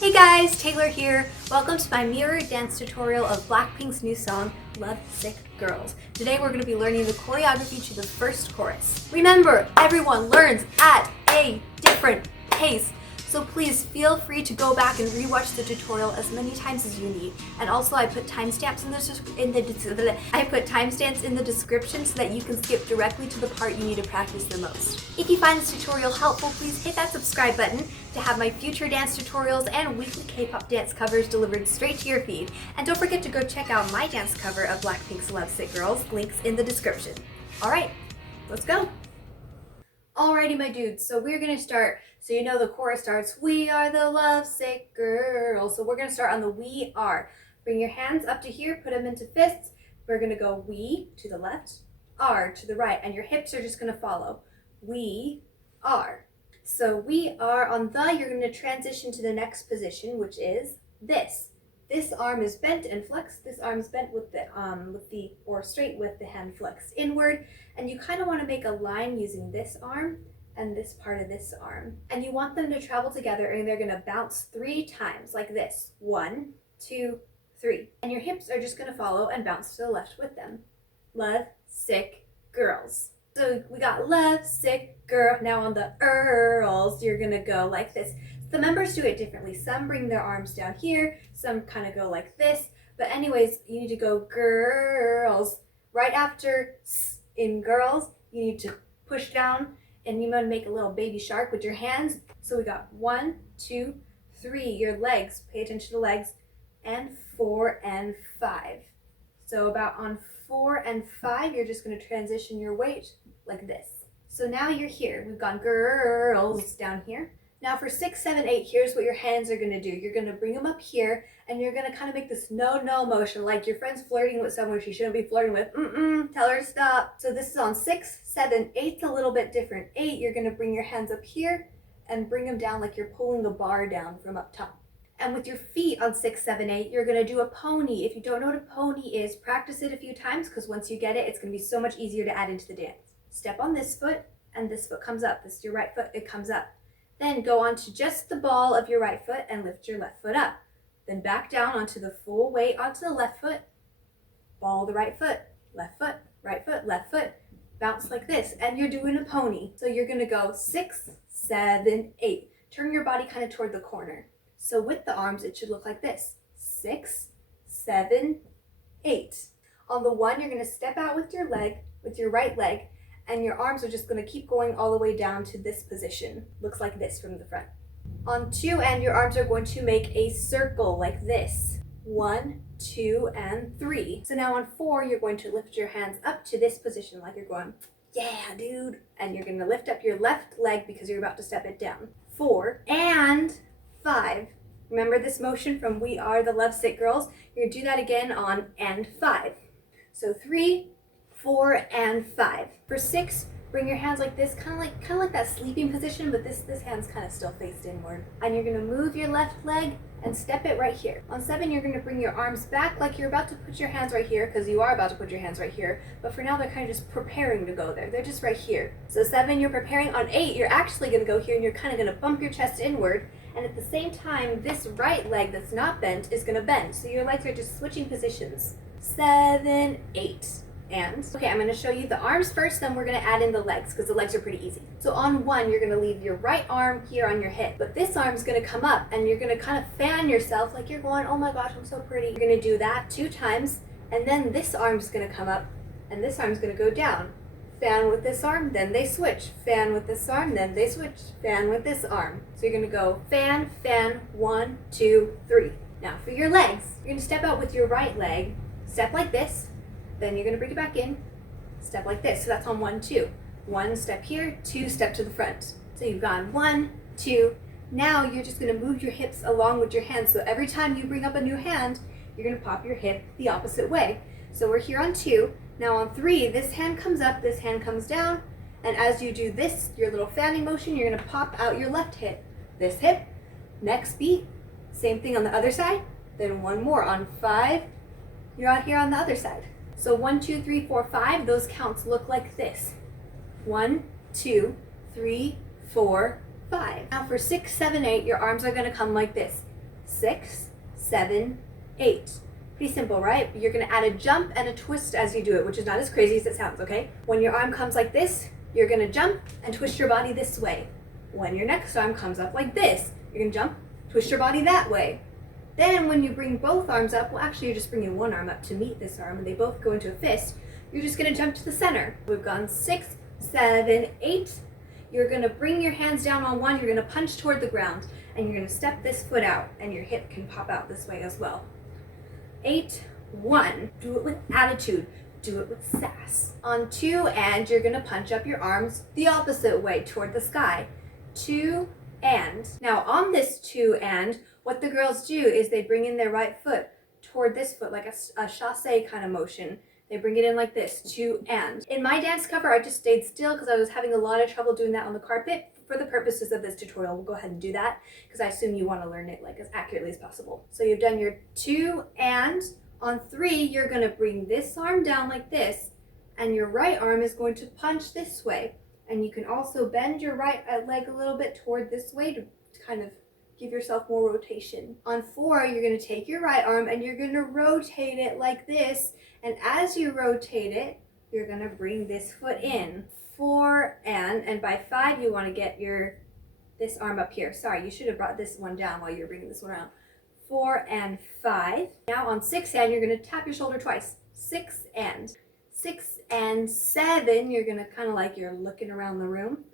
Hey guys, Taylor here. Welcome to my mirror dance tutorial of Blackpink's new song, Lovesick Girls. Today we're going to be learning the choreography to the first chorus. Remember, everyone learns at a different pace, so please feel free to go back and rewatch the tutorial as many times as you need. And also I put timestamps in the description so that you can skip directly to the part you need to practice the most. If you find this tutorial helpful, please hit that subscribe button to have my future dance tutorials and weekly K-pop dance covers delivered straight to your feed. And don't forget to go check out my dance cover of Blackpink's Lovesick Girls, links in the description. Alright, let's go! Alrighty my dudes, so we're gonna start, so you know the chorus starts, we are the lovesick girls. So we're gonna start on the we are. Bring your hands up to here, put them into fists. We're gonna go we to the left, are to the right, and your hips are just gonna follow. We are. So we are on the, you're gonna transition to the next position, which is this. This arm is bent and flexed. This arm is bent or straight with the hand flexed inward. And you kind of want to make a line using this arm and this part of this arm. And you want them to travel together and they're going to bounce 3 times like this. 1, 2, 3. And your hips are just going to follow and bounce to the left with them. Love, sick, girls. So we got love, sick, girl. Now on the girls, you're going to go like this. The members do it differently. Some bring their arms down here, some kind of go like this. But anyways, you need to go girls. Right after s in girls, you need to push down and you want to make a little baby shark with your hands. So we got 1, 2, 3, your legs, pay attention to the legs, and 4 and 5. So about on 4 and 5, you're just going to transition your weight like this. So now you're here. We've gone girls down here. Now for 6, 7, 8, here's what your hands are going to do. You're going to bring them up here and you're going to kind of make this no motion, like your friend's flirting with someone she shouldn't be flirting with. Tell her to stop. So this is on 6, 7, 8's a little bit different. 8, you're going to bring your hands up here and bring them down like you're pulling the bar down from up top. And with your feet on 6, 7, 8, you're going to do a pony. If you don't know what a pony is, practice it a few times because once you get it, it's going to be so much easier to add into the dance. Step on this foot and this foot comes up. This is your right foot, it comes up. Then go on to just the ball of your right foot and lift your left foot up. Then back down onto the full weight onto the left foot, ball the right foot, left foot, right foot, left foot, bounce like this, and you're doing a pony. So you're gonna go 6, 7, 8. Turn your body kind of toward the corner. So with the arms, it should look like this, 6, 7, 8. On the 1, you're gonna step out with your leg, with your right leg, and your arms are just going to keep going all the way down to this position. Looks like this from the front. On 2, and your arms are going to make a circle like this. 1, 2, and 3. So now on 4, you're going to lift your hands up to this position like you're going, yeah, dude. And you're going to lift up your left leg because you're about to step it down. 4 and 5. Remember this motion from We Are the Lovesick Girls? You're going to do that again on and 5. So 3, 4, and 5. For 6, bring your hands like this, kind of like that sleeping position, but this hand's kind of still faced inward. And you're going to move your left leg and step it right here. On 7, you're going to bring your arms back like you're about to put your hands right here, because you are about to put your hands right here, but for now they're kind of just preparing to go there. They're just right here. So 7, you're preparing. On 8, you're actually going to go here and you're kind of going to bump your chest inward, and at the same time, this right leg that's not bent is going to bend. So your legs are just switching positions. 7, 8. And, okay, I'm going to show you the arms first, then we're going to add in the legs because the legs are pretty easy. So on 1, you're going to leave your right arm here on your hip, but this arm's going to come up and you're going to kind of fan yourself like you're going, oh my gosh, I'm so pretty. You're going to do that 2 times, and then this arm's going to come up and this arm's going to go down. Fan with this arm, then they switch. Fan with this arm, then they switch. Fan with this arm. So you're going to go fan, fan, 1, 2, 3. Now for your legs, you're going to step out with your right leg, step like this. Then you're going to bring it back in, step like this. So that's on 1, 2. 1 step here, 2 step to the front. So you've gone 1, 2. Now you're just going to move your hips along with your hands. So every time you bring up a new hand, you're going to pop your hip the opposite way. So we're here on 2. Now on 3, this hand comes up, this hand comes down. And as you do this, your little fanning motion, you're going to pop out your left hip. This hip, next beat, same thing on the other side. Then 1 more on 5, you're out here on the other side. So 1, 2, 3, 4, 5, those counts look like this. 1, 2, 3, 4, 5. Now for 6, 7, 8, your arms are going to come like this. 6, 7, 8. Pretty simple, right? You're gonna add a jump and a twist as you do it, which is not as crazy as it sounds, okay? When your arm comes like this, you're gonna jump and twist your body this way. When your next arm comes up like this, you're gonna jump, twist your body that way. Then when you bring both arms up, well actually you're just bringing one arm up to meet this arm and they both go into a fist, you're just gonna jump to the center. We've gone 6, 7, 8. You're gonna bring your hands down on one, you're gonna punch toward the ground, and you're gonna step this foot out, and your hip can pop out this way as well. 8, 1. Do it with attitude. Do it with sass. On 2, and you're gonna punch up your arms the opposite way toward the sky. 2, and. Now on this 2, and, what the girls do is they bring in their right foot toward this foot, like a chassé kind of motion. They bring it in like this, 2, and. In my dance cover, I just stayed still because I was having a lot of trouble doing that on the carpet. For the purposes of this tutorial, we'll go ahead and do that because I assume you want to learn it like as accurately as possible. So you've done your 2, and. On 3, you're going to bring this arm down like this, and your right arm is going to punch this way. And you can also bend your right leg a little bit toward this way to kind of give yourself more rotation. On 4, you're going to take your right arm and you're going to rotate it like this. And as you rotate it, you're going to bring this foot in. 4, and by 5, you want to get this arm up here. Sorry, you should have brought this one down while you're bringing this one around. 4 and 5. Now on 6, and you're going to tap your shoulder twice. 6 and. 6 and 7, you're going to kind of like you're looking around the room.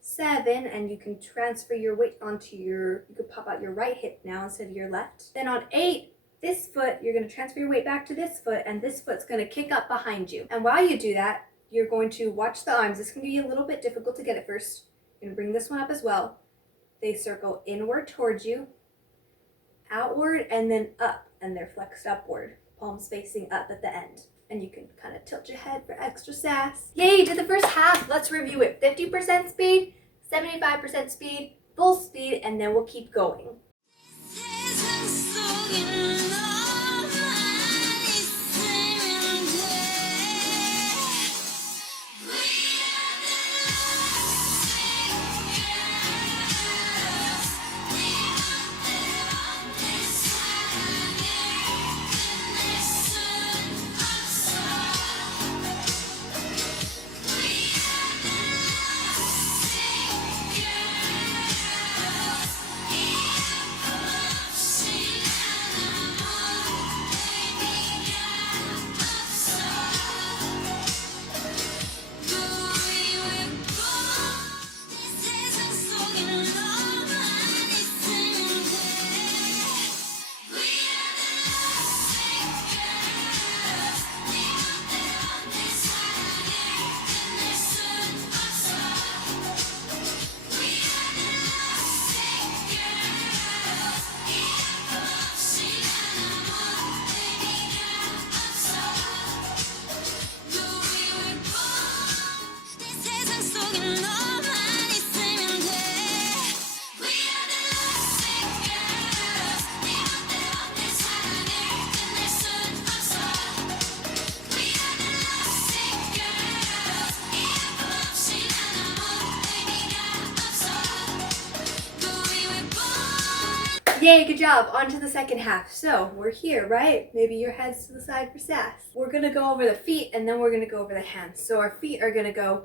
7, and you can transfer your weight onto you could pop out your right hip now instead of your left. Then on 8, this foot, you're going to transfer your weight back to this foot, and this foot's going to kick up behind you. And while you do that, you're going to watch the arms. This can be a little bit difficult to get at first. You're going to bring this one up as well. They circle inward towards you, outward, and then up, and they're flexed upward, palms facing up at the end. And you can kind of tilt your head for extra sass. Yay, you did the first half. Let's review it. 50% speed, 75% speed, full speed, and then we'll keep going. Yay, good job. On to the second half. So we're here, right? Maybe your head's to the side for sass. We're gonna go over the feet and then we're gonna go over the hands. So our feet are gonna go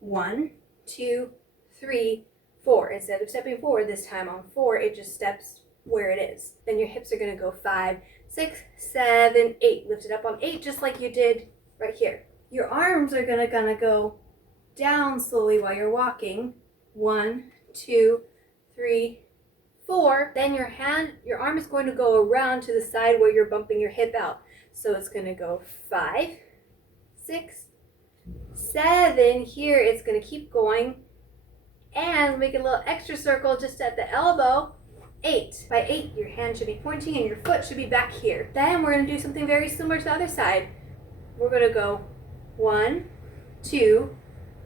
1, 2, 3, 4. Instead of stepping forward this time on 4, it just steps where it is. Then your hips are gonna go 5, 6, 7, 8. Lift it up on 8 just like you did right here. Your arms are gonna go down slowly while you're walking. 1, 2, 3, 4. Then your arm is going to go around to the side where you're bumping your hip out. So it's going to go 5, 6, 7. Here it's going to keep going. And make a little extra circle just at the elbow. 8. By 8, your hand should be pointing and your foot should be back here. Then we're going to do something very similar to the other side. We're going to go 1, 2,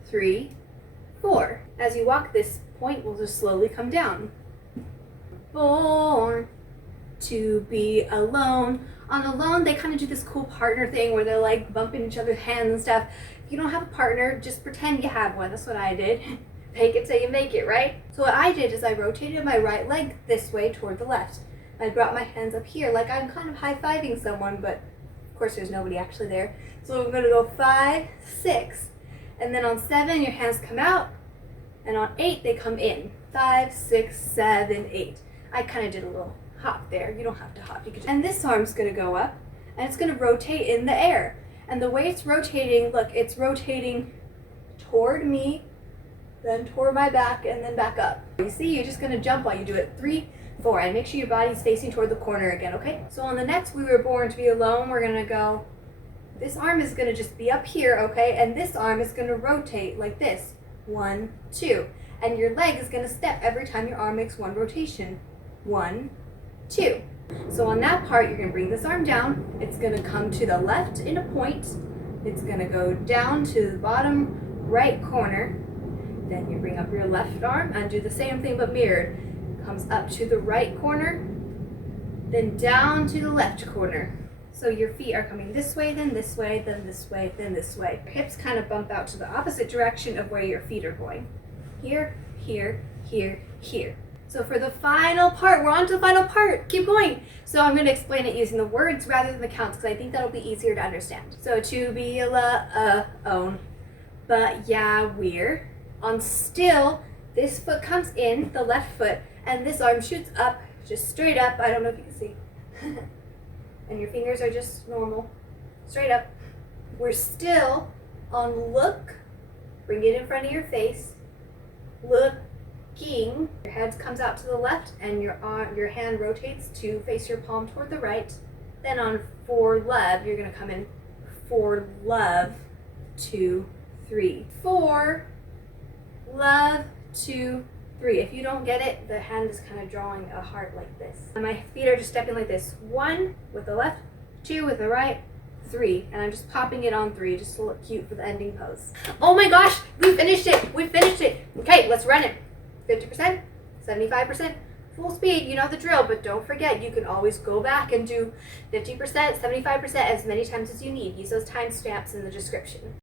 3, 4. As you walk, this point will just slowly come down. Born to be alone. On Alone, they kind of do this cool partner thing where they're like bumping each other's hands and stuff. If you don't have a partner, just pretend you have one. That's what I did. Fake it till you make it, right? So what I did is I rotated my right leg this way toward the left. I brought my hands up here like I'm kind of high-fiving someone, but of course there's nobody actually there. So we're going to go 5, 6, and then on 7 your hands come out, and on 8 they come in. 5, 6, 7, 8. I kind of did a little hop there. You don't have to hop. You could just... And this arm's going to go up, and it's going to rotate in the air. And the way it's rotating, look, it's rotating toward me, then toward my back, and then back up. You see, you're just going to jump while you do it. 3, 4, and make sure your body's facing toward the corner again, okay? So on the next We Were Born to Be Alone, we're going to go, this arm is going to just be up here, okay? And this arm is going to rotate like this. 1, 2. And your leg is going to step every time your arm makes one rotation. 1, 2. So on that part, you're going to bring this arm down. It's going to come to the left in a point. It's going to go down to the bottom right corner. Then you bring up your left arm and do the same thing but mirrored. Comes up to the right corner, then down to the left corner. So your feet are coming this way, then this way, then this way, then this way. Your hips kind of bump out to the opposite direction of where your feet are going. Here, here, here, here. So for the final part, we're on to the final part. Keep going. So I'm going to explain it using the words rather than the counts because I think that'll be easier to understand. So to be own, but yeah, we're. On still, this foot comes in, the left foot, and this arm shoots up, just straight up. I don't know if you can see. And your fingers are just normal, straight up. We're still on look. Bring it in front of your face. Looking. Your head comes out to the left, and your hand rotates to face your palm toward the right. Then on for love, you're gonna come in for love, 2, 3, 4. Love, 2, 3. If you don't get it, the hand is kind of drawing a heart like this. And my feet are just stepping like this. 1 with the left, 2 with the right, 3. And I'm just popping it on 3 just to look cute for the ending pose. Oh my gosh, we finished it. We finished it. Okay, let's run it. 50%, 75%, full speed. You know the drill, but don't forget, you can always go back and do 50%, 75% as many times as you need. Use those timestamps in the description.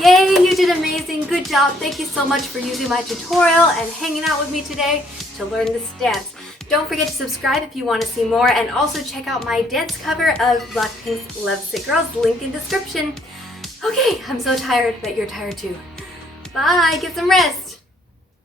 Yay, you did amazing. Good job. Thank you so much for using my tutorial and hanging out with me today to learn this dance. Don't forget to subscribe if you want to see more, and also check out my dance cover of Blackpink's Lovesick Girls, link in description. Okay, I'm so tired, but you're tired too. Bye, get some rest.